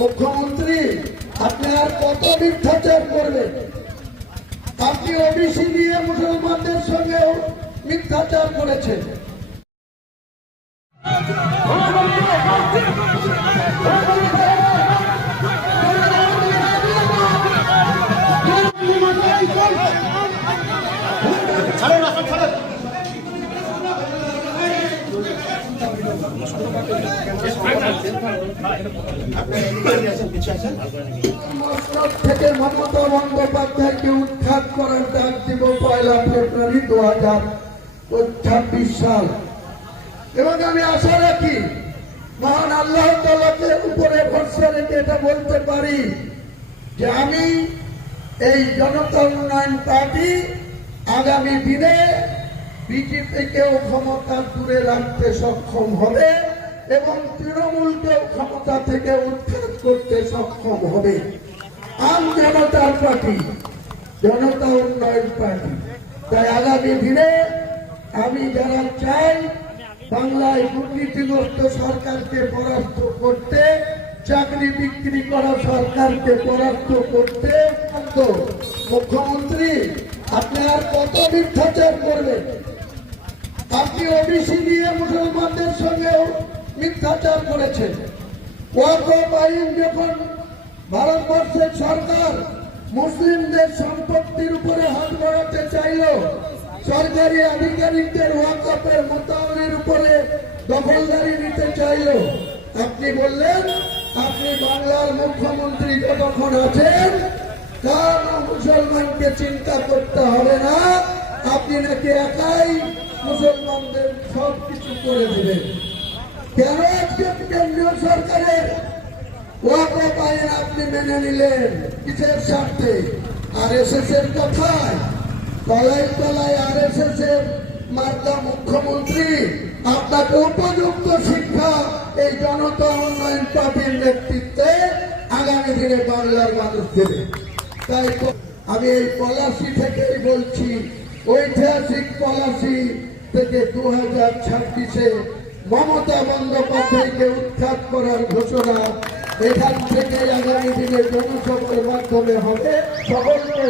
মুখ্যমন্ত্রী, আপনি আর কত মিথ্যাচার করবেন? আপনি ওবিসি দিয়ে মুসলমানদের সঙ্গেও মিথ্যাচার করেছেন। থেকে মমতা বন্দ্যোপাধ্যায়কে উৎখাত করার ডাক দিব 1 ফেব্রুয়ারি 2026 সাল। এবং আমি আশা রাখি মহান আল্লাহ তাআলাকে উপরে ভরসা রেখে এটা বলতে পারি যে আমি এই জনতা উন্নয়ন পার্টি আগামী দিনে বিজেপিকেও ক্ষমতা দূরে রাখতে সক্ষম হবে এবং তৃণমূলকেও ক্ষমতা থেকে উৎখাত করতে সক্ষম হবে। আম জনতার পার্টি, জনতা উন্নয়ন পার্টি। তাই আগামী দিনে আমি যারা চাই বাংলায় দুর্নীতিগ্রস্ত সরকারকে পরাস্ত করতে, চাকরি বিক্রি করা সরকারকে পরাস্ত করতে, মুখ্যমন্ত্রী আপনি আর কত মিথ্যাচার করবেন? আপনি ওবিসি দিয়ে মুসলমানদের সঙ্গেও মিথ্যাচার করেছেন। ওয়াকফ আইন যখন ভারতবর্ষের সরকার মুসলিমদের সম্পত্তির উপরে হাত বাড়াতে চাইল, সরকারি আধিকারিকদের ওয়াকফের মোতাবের উপরে দখলদারি নিতে চাইল, আপনি বললেন আপনি বাংলার মুখ্যমন্ত্রী যতক্ষণ আছেন কার মুসলমানকে চিন্তা করতে হবে না, আপনি নাকি একাই মুসলমানদের সবকিছু করে দেবেন। কেন আজকে কেন্দ্রীয় সরকারের ওয়াকফ আইন আপনি মেনে নিলেন? কিসের স্বার্থে? আরএসএস এর কথায়? তলায় তলায় আরএসএস এর মার্কা মুখ্যমন্ত্রী, আপনাকে উপযুক্ত শিক্ষা এই জনতা উন্নয়ন পার্টির নেতৃত্বে আগামী দিনে বাংলার মানুষ দেবে। তাই আমি এই পলাশি থেকেই বলছি, ঐতিহাসিক পলাশি থেকে 2026-এ মমতা বন্দ্যোপাধ্যায়কে উৎখাত করার ঘোষণা এখান থেকে আগামী দিনে জনসভার মাধ্যমে হবে। সকলকে